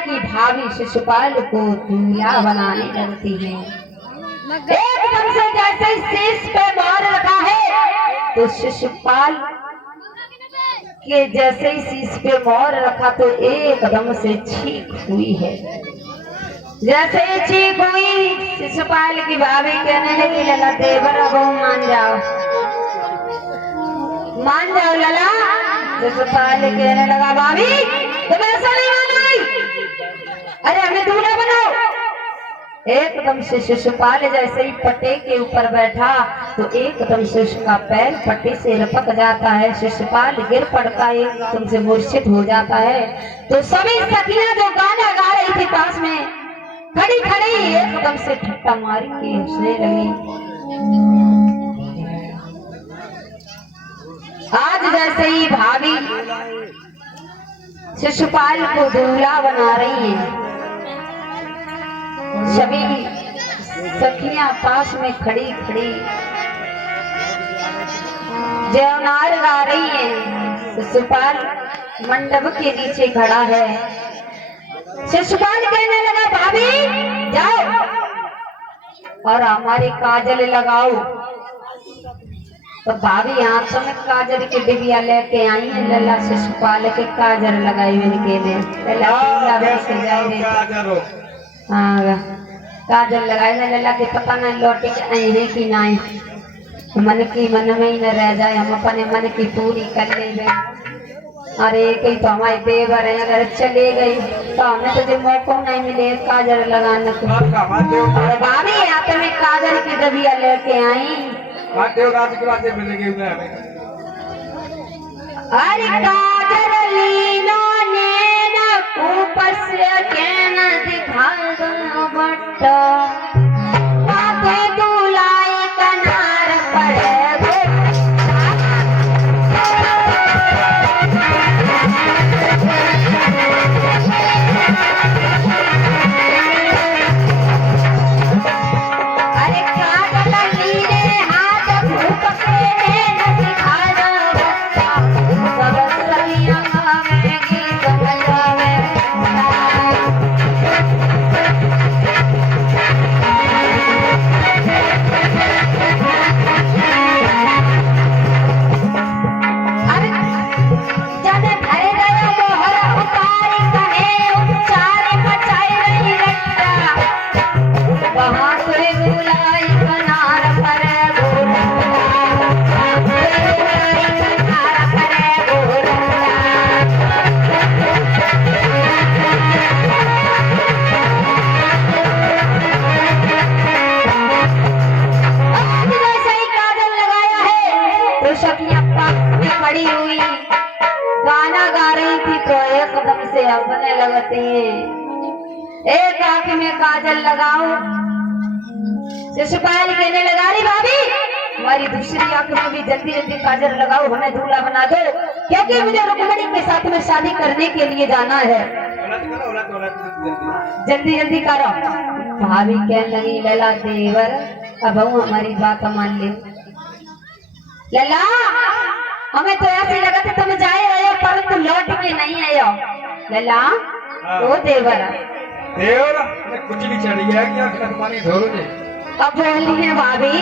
की भाभी शिशुपाल को दूल्हा बनाने लगती है। एकदम से जैसे ही शीश पे मोहर रखा है तो शिशुपाल के जैसे ही शीश पे मोहर रखा तो एकदम से चीख हुई है। जैसे ही चीख हुई शिशुपाल की भाभी कहने लगी लला देवर अब मान जाओ लला। शिशुपाल कहने लगा भाभी तुम ऐसा नहीं मानोगी, अरे हमें दूल्हा बनाओ। एकदम से शिशुपाल जैसे ही पट्टे के ऊपर बैठा तो एकदम से उसका पैर पट्टे से लपक जाता है। शिशुपाल गिर पड़ता है, एकदम से मूर्छित हो जाता है। तो सभी सखियां जो गाना गा रही थी पास में खड़ी खड़ी एकदम से ठट्टा मारी के हंसने लगी। आज जैसे ही भाभी शिशुपाल को दूल्हा बना रही है, सभी सखियां पास में खड़ी खड़ी जयनार गा रही है। शिशुपाल मंडप के नीचे खड़ा है। शिशुपाल कहने लगा भाभी जाओ और हमारी काजल लगाओ। तो भाभी हाथों में काजल की डिबिया लेके आई है। लला शिशुपाल के काजल लगाई उनके लिए हाँ काजल लगाई ना। लला के पता नहीं लौटे के आई है कि नहीं, मन की मन में ही न रह जाए, हम अपने मन की पूरी कर ले। अरे कहीं तो हमारे देवर है, अगर चले गई तो हमें तुझे मौका नहीं मिले काजल लगाने को। और भाभी हाथ में काजल की डिबिया लेके आई। अरे काजल लीनो नैना ऊपर से कहना दिखा दो बट्टा बाते दूल्हाई कनार पड़े। खड़ी हुई गाना गा रही थी तो एक कदम से हंसने लगते हैं। एक आंख में काजल लगाओ। शिशुपाल कहने लगा रही भाभी हमारी दूसरी आंख में भी जल्दी जल्दी काजल लगाओ, हमें दूल्हा बना दो क्योंकि मुझे रुक्मिणी के साथ में शादी करने के लिए जाना है, जल्दी जल्दी करो। भाभी कहने लगी लला देवर अब हमारी बात मान ले। लला हमें तो ऐसे लगा था तुम जाए आयो परंतु लौट के नहीं आयो। लला ओ देवर कुछ नहीं चढ़ी है क्या पानी धो दे। अब बोली है भाभी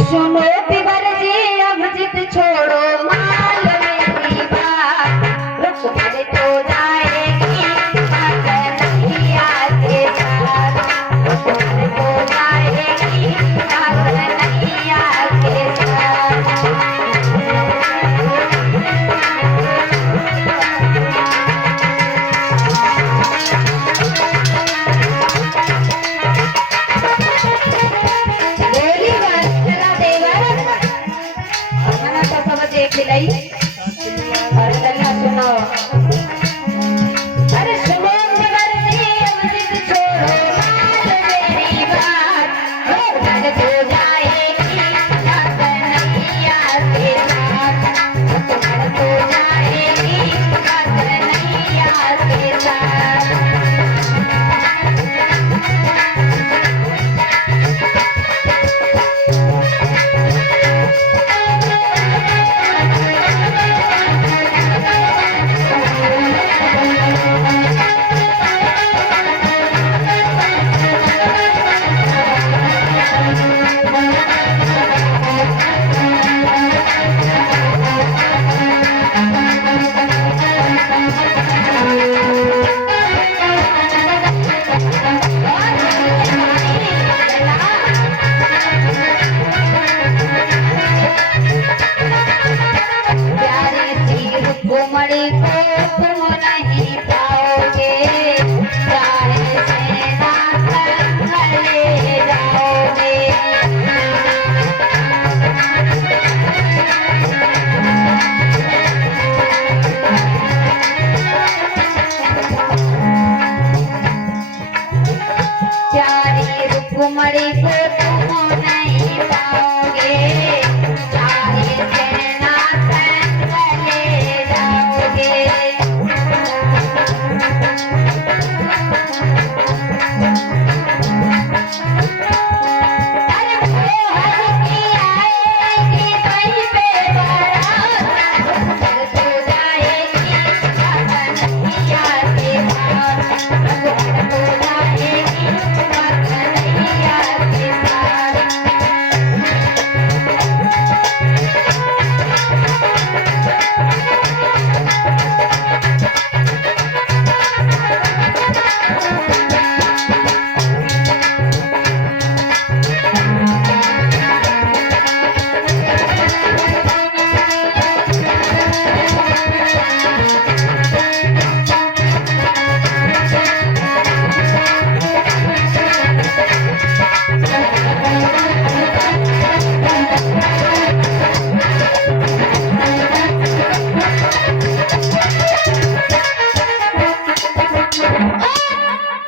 सुनो देवर जी अब जिद छोड़ो माल मेरी बात रुक मेरे तो जाएगी नहीं आते साथ रुक मेरे तो जाएगी नहीं आते साथ।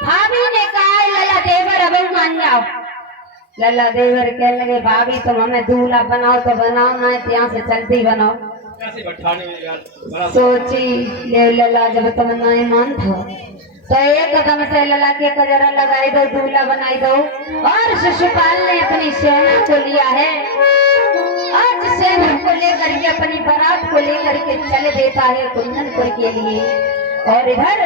भाभी ने कहा लला देवर अब मान जाओ। लला देवर कहने लगे भाभी तुम हमें दूल्हा बनाओ तो बनाओ ना यहाँ से चलती बनाओ। कैसे बैठाने में यार बड़ा सोची ले लला जब तुम नहीं मानता तो एक कदम से लला के कजरा लगाई दो दूल्हा बनाई दो। और शिशुपाल ने अपनी सेना को लिया है। आज सेना को लेकर के अपनी बारात को लेकर के चल देता है कुंदनपुर के लिए। और इधर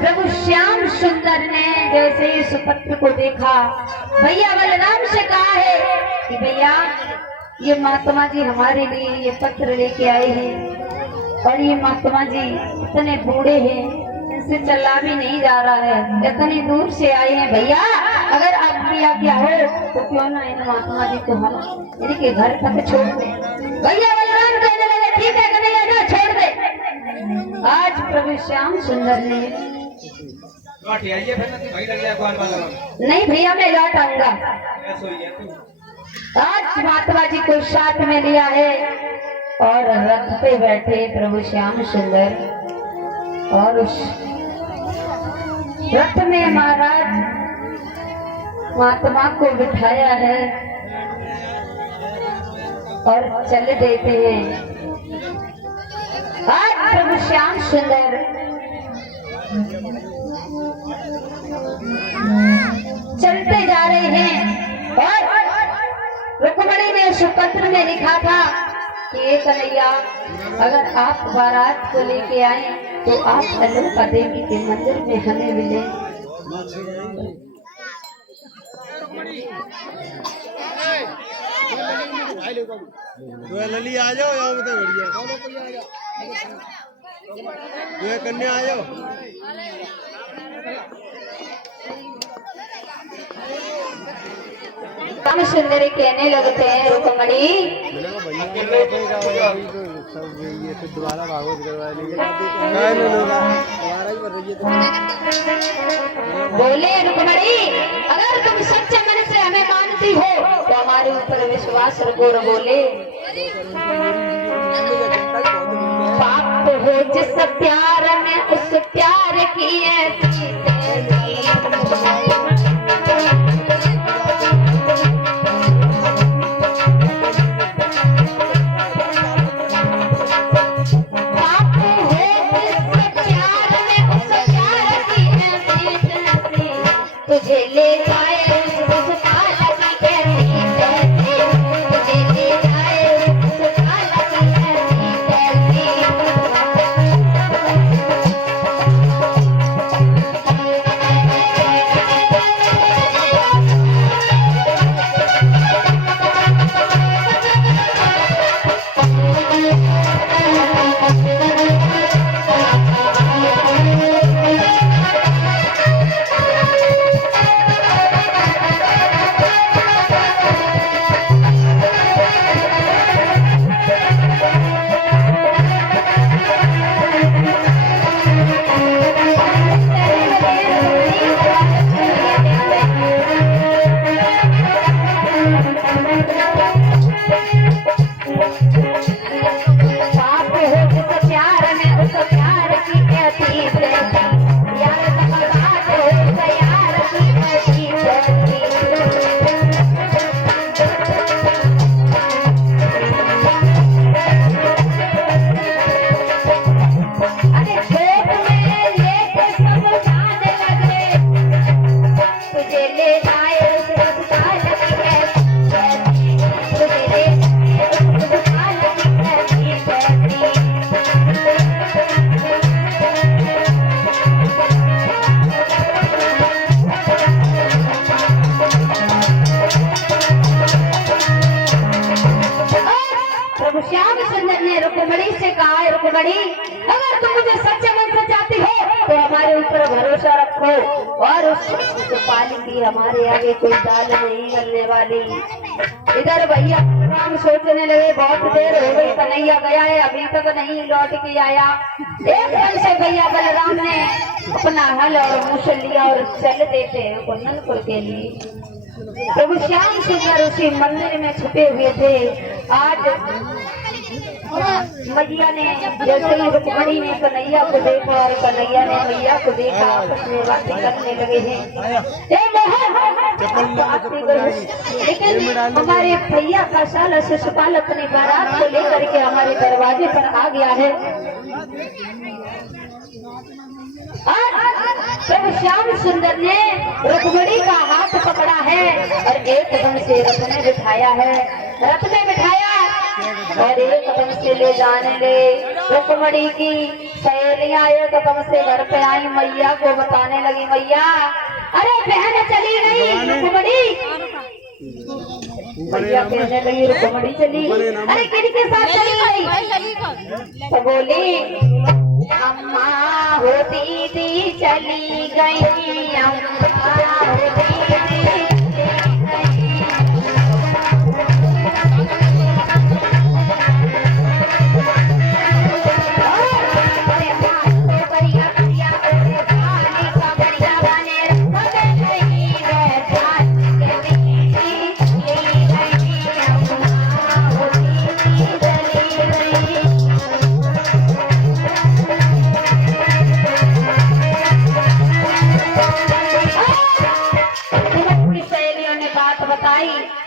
प्रभु श्याम सुंदर ने जैसे ही सुपत्र को देखा भैया बलराम से कहा है कि भैया ये महात्मा जी हमारे लिए ये पत्र लेके आए हैं और ये महात्मा जी इतने बूढ़े हैं इनसे चला भी नहीं जा रहा है, इतनी दूर से आए हैं। भैया अगर आप भी आज्ञा हो तो क्यों ना इन महात्मा जी को हम इनके घर तक छोड़ दे। भैया बलराम कहने लगे ठीक है कन्हैया ना छोड़ दे। आज प्रभु श्याम सुंदर ने लौट आइए फिर ना भाई लग गया कौन वाला नहीं भैया मैं लौट आऊंगा। ऐसा ही है तू आज महात्मा जी को साथ में लिया है और रथ पे बैठे प्रभु श्याम सुंदर और उस रथ में महाराज महात्मा को बिठाया है और चल देते हैं। आज प्रभु श्याम सुंदर चलते जा रहे हैं और रुक्मणी ने सुपत्र में लिखा था कि ये कन्हैया अगर आप बारात को लेके आए तो आप अलंका देवी के मंदिर में हमें मिले। लली आ जाओ यहाँ बता बढ़िया कन्या आ जाओ। राम सुंदरी कहने लगते हैं रुक्मणी दोबारा भागवत करवा बोले रुक्मणी अगर तुम सच्चे मन से हमें मानती हो तो हमारे ऊपर विश्वास रखो। बोले पाप हो जिस प्यार में उस प्यार की ऐसी तुझे ले जाए उस काला की कैसी तुझे ले जाए उस काला की कैसी रुक्मणी अगर तुम मुझे सच्चे मन से चाहती हो तो हमारे ऊपर भरोसा रखो और उस पाली की हमारे आगे कोई दाल नहीं करने वाली। इधर भैया राम सोचने लगे बहुत देर हो गई कन्हैया गया है अभी तक नहीं लौट के आया। एकदम से भैया बलराम ने अपना हल और मूसल लिया और चल देते हैं कुंदनपुर के लिए। प्रभु श्याम सुंदर उसी मंदिर में छुपे हुए थे। आज मैया ने जैसे ही रुक्मणी ने कन्हैया को देखा और कन्हैया ने मैया को देखा, आपस में बातें करने लगे हैं। लेकिन हमारे भैया का साला शिशुपाल अपनी बारात को लेकर के हमारे दरवाजे पर आ गया है। प्रभु श्याम सुंदर ने रुक्मणी का हाथ पकड़ा है और एकदम से रथ में बिठाया है, रथ में बिठाया और एकदम से ले जाने लगे। रुक्मणी की सहेलियां एकदम से घर पे आई, मैया को बताने लगी, मैया अरे बहन चली गई रुक्मणी। मैया कहने लगी रुक्मणी चली गई, अरे किसके साथ चली गई? तो बोली अम्मा हो दीदी चली गई, अम्मा हो दीदी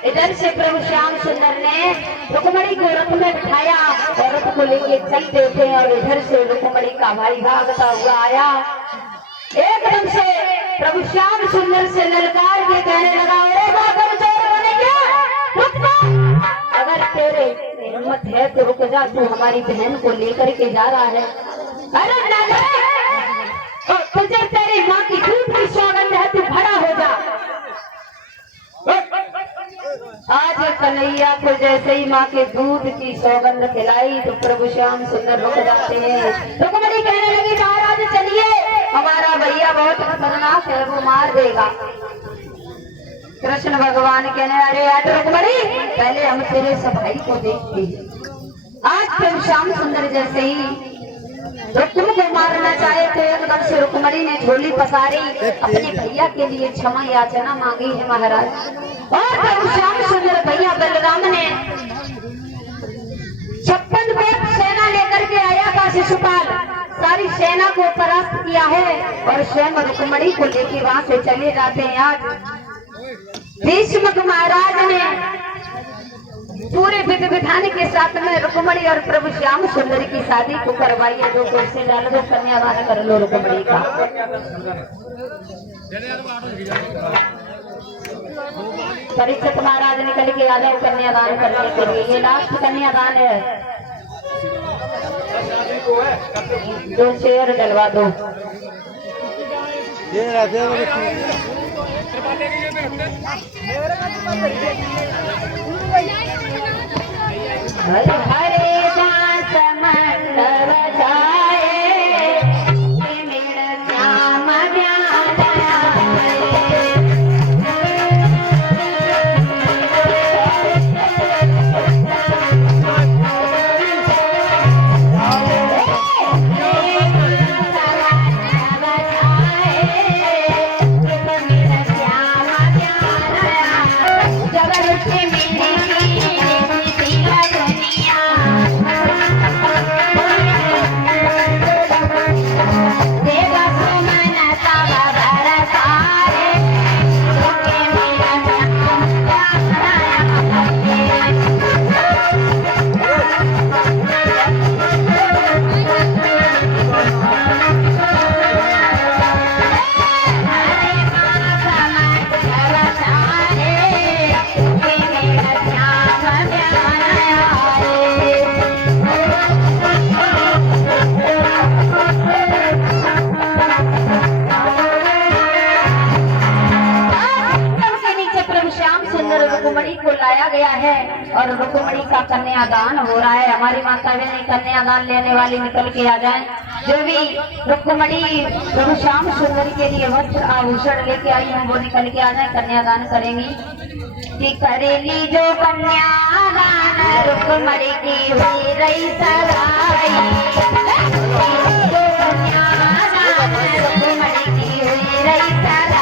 इधर से प्रभु श्याम सुंदर ने रुक्मणी को रथ में बिठाया और रथ को लेके चलते थे और इधर से रुक्मणी का भाई भागता हुआ आया। एकदम से प्रभु श्याम सुंदर से ललकार के कहने लगा, अरे बाबर चोर बने क्या, रुक जा, अगर तेरे हिम्मत है तो रुक जा, तू हमारी बहन को लेकर के जा रहा है। अरे ना तुझे तेरी माँ की दूध की सौगंध है, तू खड़ा हो जा। आज कन्हैया को जैसे ही माँ के दूध की सौगंध खिलाई तो प्रभु श्याम सुंदर रुक जाते हैं। रुक्मणी कहने लगी, महाराज चलिए, हमारा भैया बहुत खतरनाक है, वो मार देगा। कृष्ण भगवान कहने, अरे यार रुक्मणी पहले हम तेरे सभाई को देखते हैं। आज प्रभु श्याम सुंदर जैसे ही रुक्म को मारना चाहे तो एकदम से रुक्मणी ने झोली पसारी, अपने भैया के लिए क्षमा याचना मांगी है महाराज। और प्रभु श्याम सुंदर भैया बलराम ने 56 पेट सेना लेकर के आया था शिशुपाल, सारी सेना को परास्त किया है और स्वयं रुक्मणी को लेकर वहां से चले जाते हैं। आज भीष्म महाराज ने पूरे विधि विधान के साथ में रुक्मणी और प्रभु श्याम सुंदर की शादी को करवाई है। दो कुर्सी डाल दो, कन्यादान कर लो रुक्मणी का। परीक्षित महाराज निकल के आ जाओ कन्यादान करने के लिए, ये लास्ट कन्यादान है। 2 चेयर डलवा दो। हरे दास मंडल जाए, श्याम रुक्मणी को लाया गया है और रुक्मणी का कन्यादान हो रहा है। हमारी माता बहन कन्यादान लेने वाली निकल के आ जाएं। जो भी रुक्मणी प्रभु श्याम सुंदर के लिए वस्त्र आभूषण लेके आई हैं वो निकल के आ जाए, कन्यादान करेंगी। कि करेली जो कन्यादान रुक्मणी की हुई रही सगाई, जो कन्यादान रुक्मणी की हुई रही सगाई।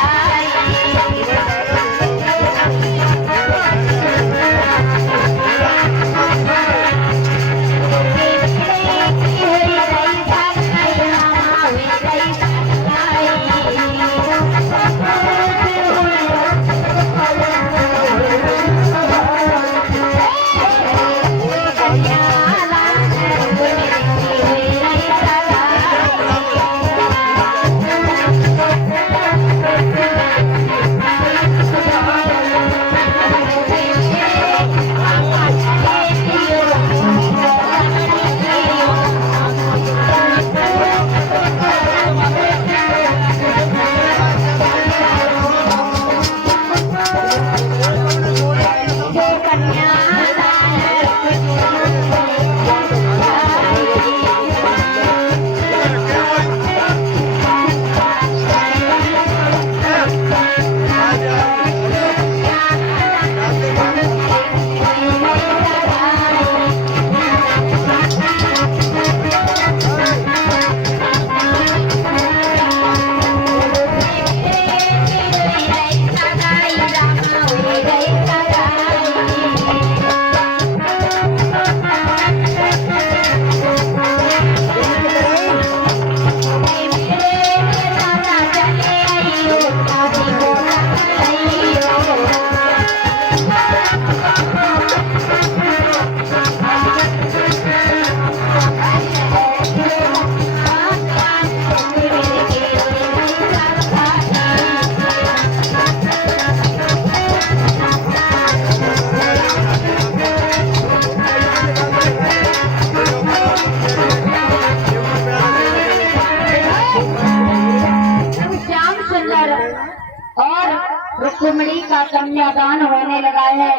कन्यादान होने लगा है।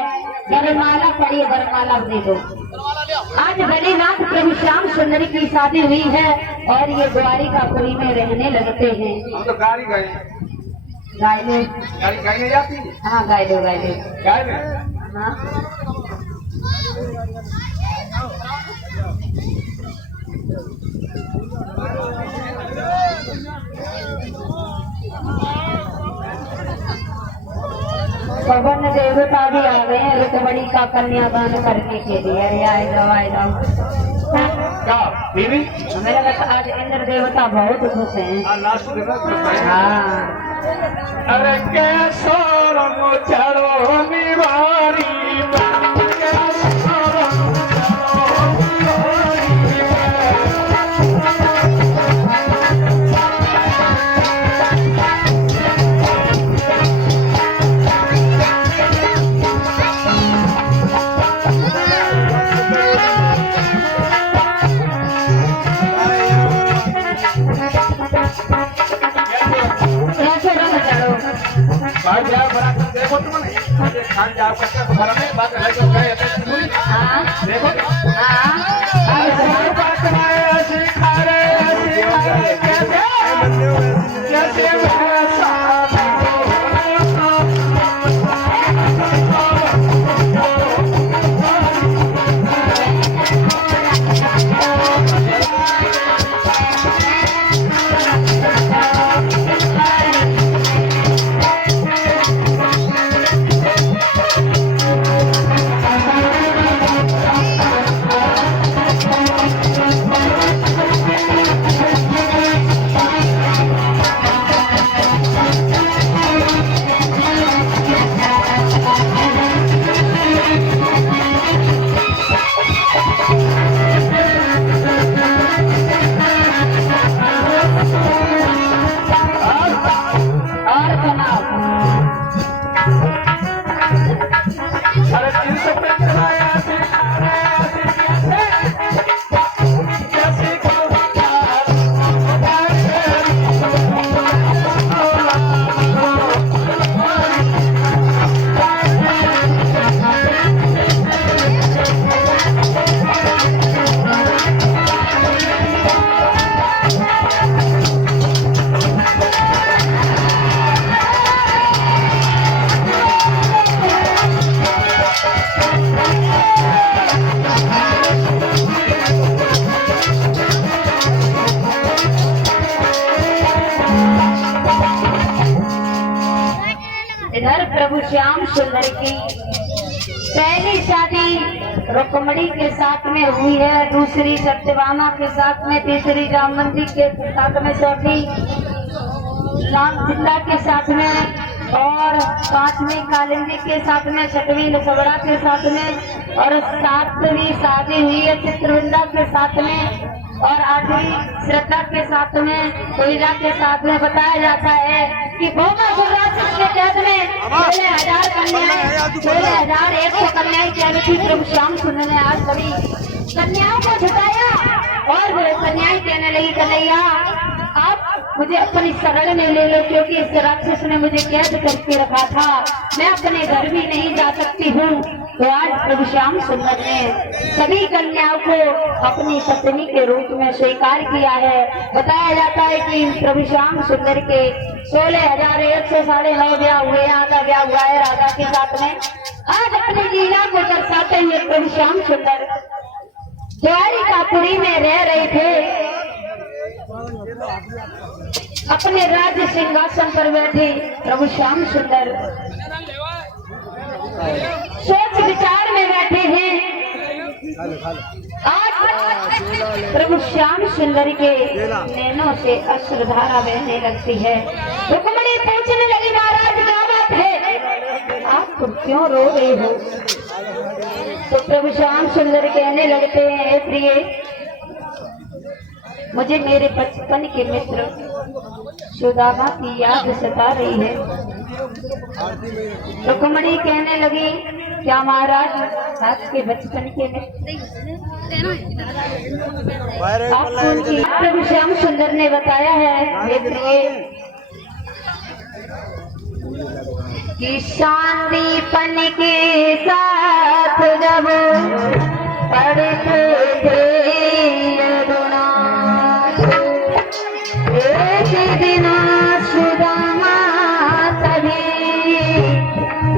वरमाला पड़ी है, वरमाला दे दो। आज भोलेनाथ प्रभु श्याम सुंदरी की शादी हुई है और ये द्वारिकापुरी में रहने लगते हैं। हम तो गाड़ी गए, गाय ले, गाड़ी गाड़ी जाती है, हाँ गाय लो गाय ले, गाय में हाँ पवन देवता भी आ गए हैं रुकमणी का कन्यादान करने के लिए। अरे आए जाओ आए जाओ। क्या बीवी हमें लगा था आज इंद्र देवता बहुत खुश हैं। लास्ट दिन हाँ अरे कैसो रंग चढ़ो निवारी भाई जाओ बड़ा देखो तुमने खान जाओ करके घर में बात है जो गए देखो बात कराए सिखा रहे कैसे इधर प्रभु श्याम सुंदर की पहली शादी रुक्मणी के साथ में हुई है, दूसरी सत्यभामा के साथ में, तीसरी जामवंती के साथ में, चौथी लामचिल्ला के साथ में और पांचवी कालिंदी के साथ में, छठवीं लसवड़ा के साथ में और सातवीं शादी हुई है चित्रविंदा के साथ में और आठवीं श्रद्धा के साथ में, कोयला के साथ में। बताया जाता है कि भोमा सुरासुर के कैद में 16,000 कन्याएं 16,100 कन्याएं कैद थी। प्रभु श्याम सुंदर ने आज सभी कन्याओं को झुकाया और कन्याएं कहने लगी कन्हैया आप मुझे अपनी शरण में ले लो, क्योंकि इस राक्षस ने मुझे कैद करके रखा था, मैं अपने घर भी नहीं जा सकती हूँ। तो आज प्रभु श्याम सुंदर ने सभी कन्याओं को अपनी पत्नी के रूप में स्वीकार किया है। बताया जाता है कि प्रभु श्याम सुंदर के 16,100 9.5 ब्याह हुए, आधा ब्याह हुआ है राधा के साथ में। आज अपनी लीला को दर्शाते हुए प्रभु श्याम सुंदर द्वारिकापुरी में रह रहे थे, अपने राज्य सिंहासन पर बैठे प्रभु श्याम सुंदर सोच विचार में बैठे हैं। आज प्रभु श्याम सुंदर के नैनों से अश्रुधारा बहने लगती है। रुक्मणी पूछने लगी महाराज क्या बात है, आप क्यों रो रहे हो? तो प्रभु श्याम सुंदर कहने लगते हैं प्रिय मुझे मेरे बचपन के मित्र सुदामा की याद सता रही है। रुक्मणी कहने लगी क्या महाराज आपके बचपन के मित्र आपको उनकी प्रभु श्याम सुंदर ने बताया है। कि शांतिपन के साथ जब पढ़ते थे रघुनाथ, एक दिन सुदामा सभी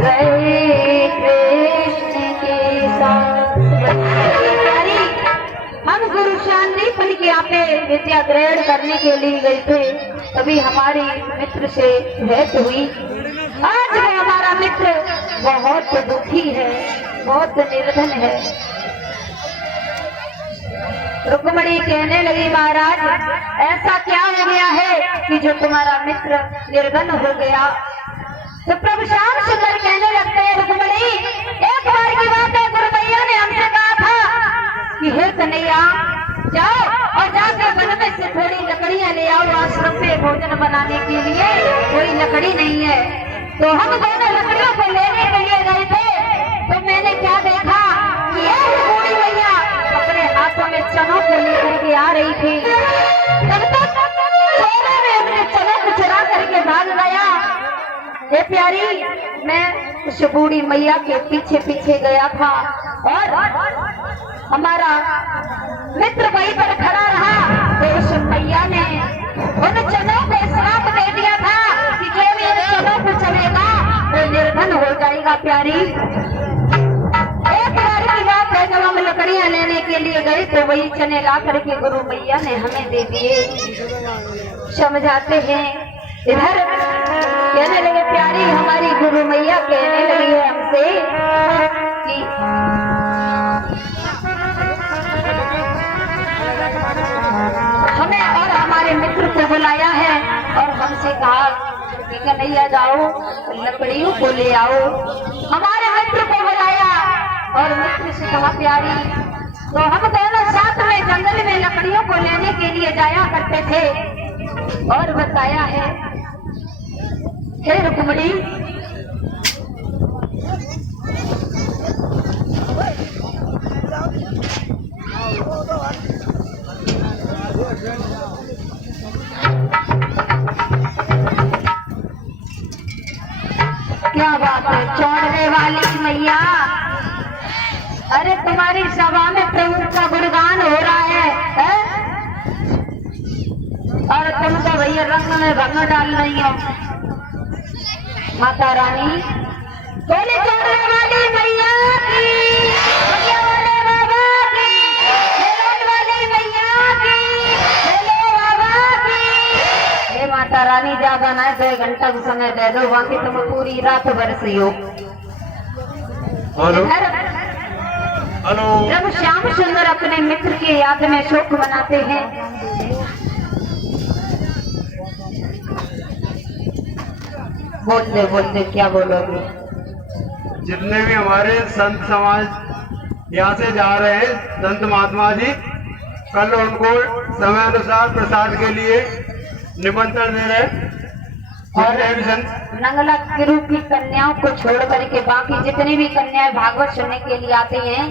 रहे कृष्ण के साथ। हम गुरु शांतिपन के यहाँ पे विद्या ग्रहण करने के लिए गए थे, तभी हमारी मित्र से भेंट हुई। आज है हमारा मित्र बहुत दुखी है, बहुत निर्धन है। रुक्मणी कहने लगी, महाराज ऐसा क्या हो गया है कि जो तुम्हारा मित्र निर्धन हो गया? तो प्रभु श्याम सुंदर कहने लगते हैं, रुक्मणी एक बार की बात है, गुरु मैया ने हमसे कहा था कि हे कन्हैया जाओ और जाकर वन में से थोड़ी लकड़ियां ले आओ, आश्रम में भोजन बनाने के लिए कोई लकड़ी नहीं है। तो हम दोनों लकड़ियों को लेने के लिए गए थे, तो मैंने क्या देखा कि एक बूढ़ी मैया अपने हाथों में चनों को लेकर के आ रही थी। तब तक चोरों ने अपने चनों को चुरा करके भाग गया। हे प्यारी, मैं उस बूढ़ी मैया के पीछे पीछे गया था और हमारा मित्र वहीं पर खड़ा रहा। तो उस मैया ने उन चनों को श्राप दे दिया था कि जो भी इन चनों को चलेगा वो निर्धन हो जाएगा। प्यारी, एक बार की बात है, जब हम लकड़ियां लेने के लिए गए तो वही चने ला करके गुरु मैया ने हमें दे दिए। समझाते हैं इधर कहने लगे, प्यारी हमारी गुरु मैया कहने लगी है हमसे कि हमें और हमारे मित्र को बुलाया है और हमसे कहा कि कन्हैया जाओ लकड़ियों को ले आओ। हमारे मित्र को बुलाया और मित्र से कहा, प्यारी तो हम दोनों साथ में जंगल में लकड़ियों को लेने के लिए जाया करते थे। और बताया है, हे रुक्मणी क्या बात है चौड़ने वाली मैया, अरे तुम्हारी सभा में प्रभु का गुणगान हो रहा है? और तुम तो भैया रंग में रंग डाल रही हो। माता रानी बोले, चौड़ने वाली मैया की, भैया वाले बाबा की, मेलोड वाली मैया की, मेलो बाबा की। हे माता रानी, ज्यादा ना 2 घंटा का समय दे दो, बाकी तुम पूरी रात बरसी हो। Hello hello. प्रभु श्याम सुंदर अपने मित्र की याद में शोक मनाते हैं। बोलते क्या बोलोगे? जितने भी हमारे संत समाज यहाँ से जा रहे हैं, संत महात्मा जी, कल उनको समय अनुसार प्रसाद के लिए निमंत्रण दे रहे हैं। और नंगला गुरु की कन्याओं को छोड़ करके बाकी जितनी भी कन्याएं भागवत सुनने के लिए आती हैं,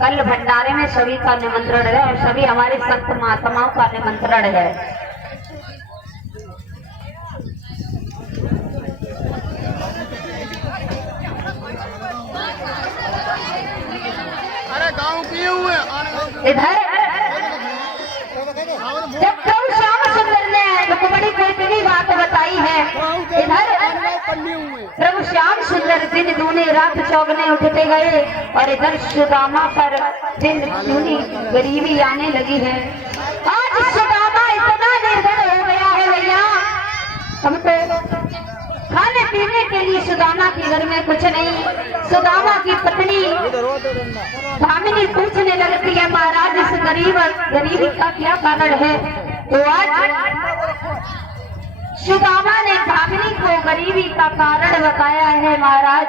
कल भंडारे में सभी का निमंत्रण है और सभी हमारे संत महात्माओं का निमंत्रण है। अरे गाँव किए हुए इधर जब प्रभु श्याम सुंदर ने रुक्मणी को इतनी बात बताई है, इधर प्रभु श्याम सुंदर दिन दूनी रात चौगने उठते गए और इधर सुदामा पर दिन दूनी गरीबी आने लगी है। आज सुदामा इतना निर्धन हो गया है भैया, हमको खाने पीने के लिए सुदामा के घर में कुछ नहीं। सुदामा की पत्नी भामिनी पूछने लगती है, महाराज इस गरीबी का क्या कारण है? तो आज सुदामा ने भामिनी को गरीबी का कारण बताया है। महाराज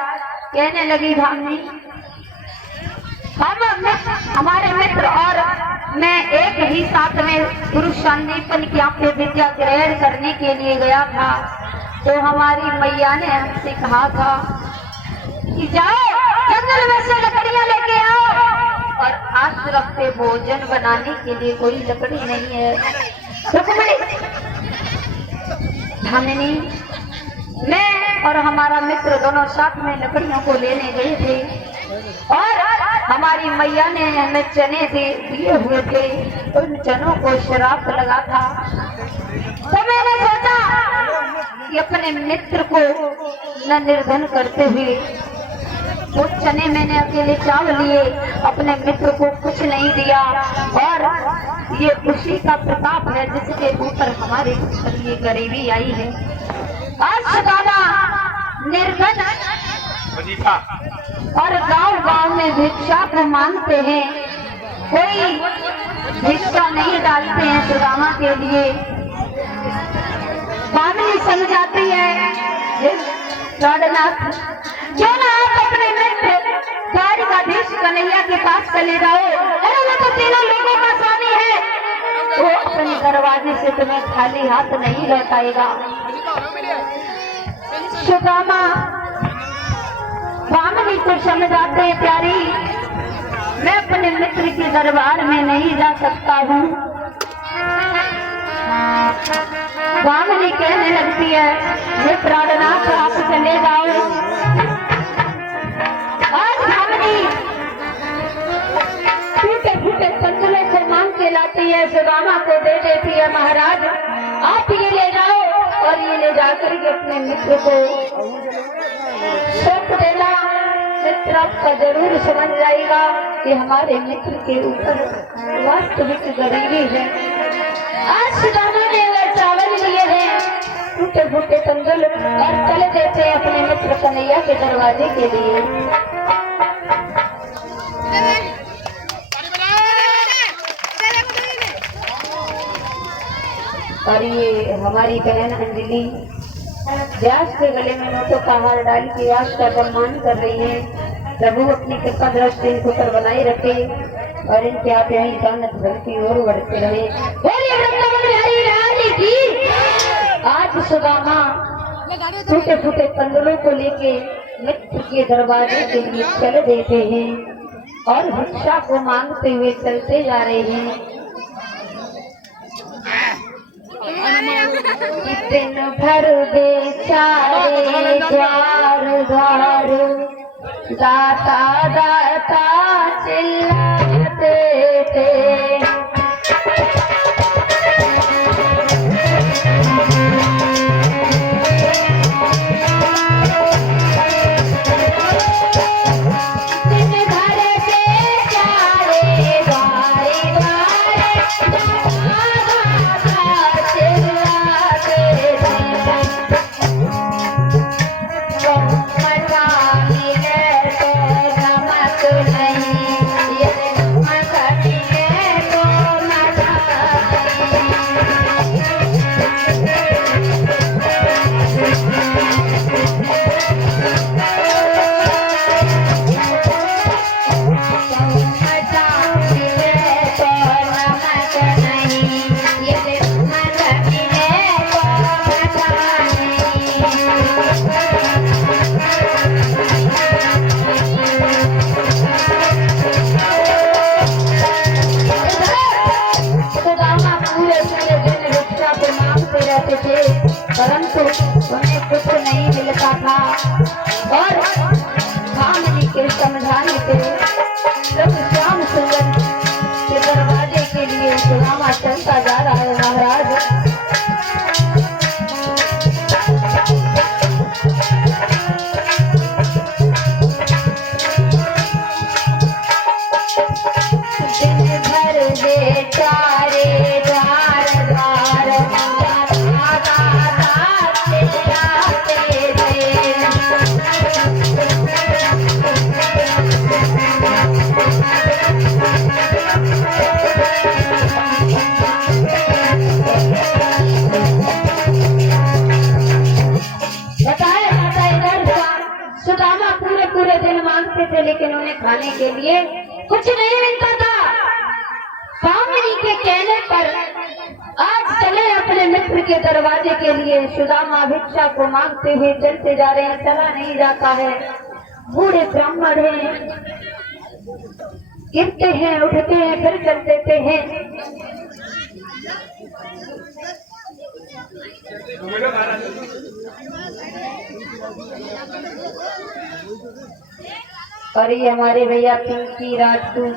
कहने लगी, भामिनी हमारे मित्र और मैं एक ही साथ में गुरु शांतिपन की यहाँ पे विद्या ग्रहण करने के लिए गया था, तो हमारी मैया ने हमसे कहा था कि जाओ जंगल में से लकड़ियां लेके आओ, और आश्रम पे भोजन बनाने के लिए कोई लकड़ी नहीं है। रुक्मणी, भामिनी, मैं और हमारा मित्र दोनों साथ में लकड़ियों को लेने गए थे और हमारी मैया ने हमें चने दिए हुए थे। उन चनों को शराब लगा था। तो मैंने सोचा कि अपने मित्र को न निर्धन करते हुए वो चने मैंने अकेले चावल लिए, अपने मित्र को कुछ नहीं दिया। और ये खुशी का प्रताप है जिसके ऊपर हमारे ऊपर ये गरीबी आई है। आज सुदामा निर्धन और गांव-गांव में भिक्षा को मांगते हैं, कोई भिक्षा नहीं डालते हैं सुदामा के लिए। बामनी समझाती है राडनाथ, क्यों ना आप अपने मित्र द्वारिकाधीश कन्हैया के पास चले जाओ, अरे वो तो तीनों लोगों का स्वामी है, वो अपने दरवाजे से तुम्हें खाली हाथ नहीं लौटाएगा। सुदामा बामनी को समझाते हैं, प्यारी मैं अपने मित्र के दरबार में नहीं जा सकता हूँ। बामनी कहने लगती है, हे प्राणनाथ आप चले जाओ। आज बामनी टूटे फूटे कंदलों को मांग के लाती है, सुदामा को दे देती है, महाराज आप ये ले जाओ और ये ले जाकर के अपने मित्र को सौंप देना। मित्र आपका जरूर समझ जाएगा कि हमारे मित्र के ऊपर वास्तविक गरीबी है। आज सुदामा ने वो चावल लिए हैं, टूटे फूटे कंदल, और चले देते हैं अपने मित्र कन्हैया के दरवाजे के लिए। और ये हमारी बहन अंजलि व्यास के गले में नोटों का हार डाल के व्यास का सम्मान कर रही है। प्रभु अपनी कृपा दृष्टि इनको पर बनाए रखे और इनके आप यही जानत धन की ओर बढ़ते रहे। आज सुदामा टूटे फूटे कंदलों को लेके मित्र के दरवाजे के लिए चल देते हैं और भिक्षा को मांगते हुए चलते जा रहे हैं। दिन भर बेचारे द्वार द्वार दाता दाता चिल्लाते थे। परंतु उन्हें कुछ नहीं मिलता था और बामनी के समझाने पे जब श्याम सुंदर के दरवाजे के लिए सुदामा चलता जा रहा है। महाराज दिन भर बेचारे द्वार द्वार थे, लेकिन उन्हें खाने के लिए कुछ नहीं मिलता था। बामनी के कहने पर आज चले अपने मित्र के दरवाजे के लिए। सुदामा भिक्षा को मांगते हुए चलते जा रहे हैं, चला नहीं जाता है। बूढ़े ब्राह्मण हैं, गिरते हैं, उठते हैं, फिर चल देते हैं। और ये हमारे भैया पिंकी राजपूत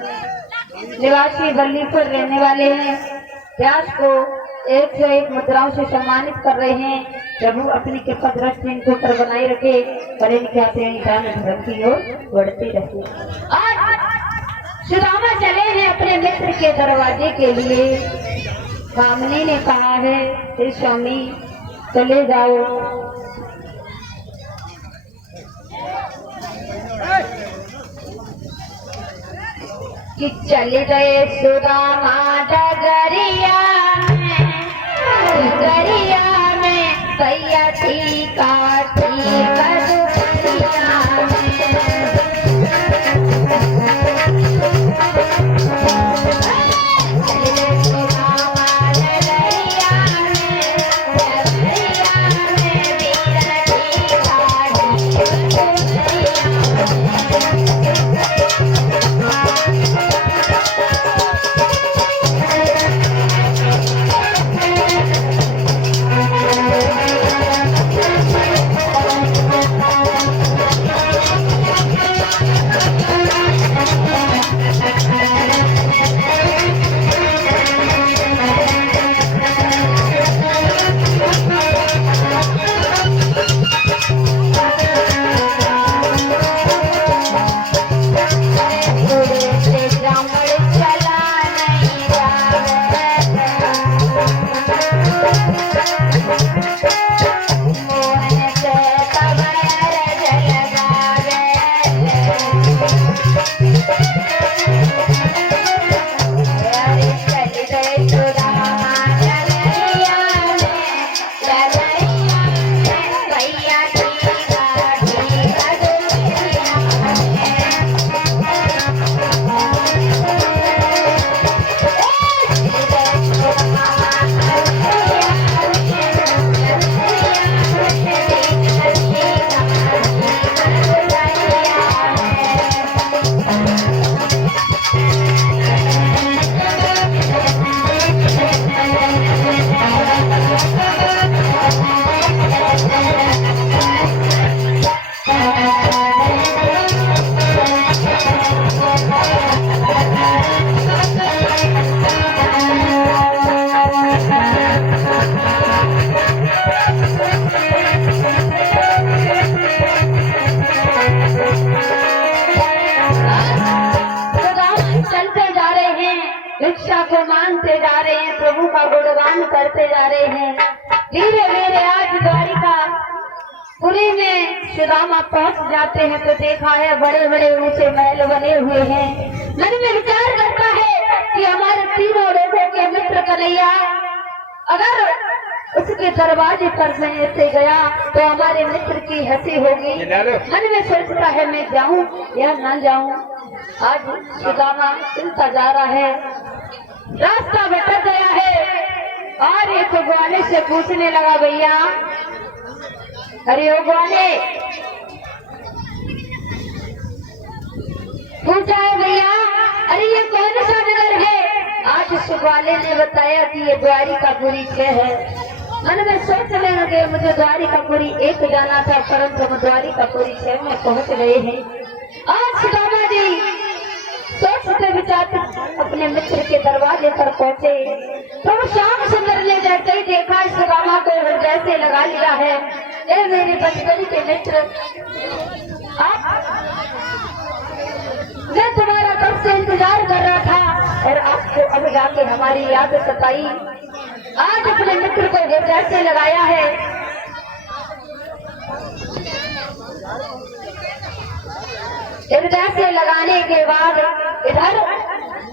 निवासी बल्लीपुर रहने वाले हैं। व्यास को 101 मुद्राओं से सम्मानित कर रहे हैं। प्रभु अपनी कृपा दृष्टि इनके ऊपर बनाए रखे और इनके आते दान धर्म की ओर बढ़ते रखे। आज सुदामा चले हैं अपने मित्र के दरवाजे के लिए। कामनी ने कहा है हे स्वामी चले जाओ। कि चले गए सुदामा डगरिया में भैया ठीक भिक्षा को मांगते जा रहे हैं, प्रभु का गुणगान करते जा रहे हैं। धीरे धीरे आज द्वारिका पुरी में सुदामा पहुंच जाते हैं तो देखा है बड़े बड़े ऊंचे महल बने हुए हैं। मन में विचार करता है कि हमारे तीनों लोगों के मित्र कन्हैया अगर उसके दरवाजे पर मैं ऐसे गया तो हमारे मित्र की हंसी होगी। मन में सोचता है मैं जाऊं या ना जाऊं। आज सुदामा चलता जा रहा है, रास्ता भटक गया है और एक ग्वाले से पूछने लगा, भैया अरे ओ ग्वाले, पूछा है भैया अरे ये कौन सा नगर है? आज उस ग्वाले ने बताया कि ये द्वारिकापुरी 6 है। मन में सोचने लगे मुझे द्वारिकापुरी 1 जाना था, परंतु हम द्वारिकापुरी 6 में पहुंच गए हैं। आज सुदामा जी सोचते विचारते अपने मित्र के दरवाजे पर पहुंचे तो श्याम सुंदर ने जैसे ही देखा सुदामा को हृदय से लगा लिया है। ए मेरे बचपन के मित्र, मैं तुम्हारा कब से इंतजार कर रहा था और आपको अब जाके हमारी याद सताई। आज अपने मित्र को हृदय से लगाया है। हृदय से लगाने के बाद इधर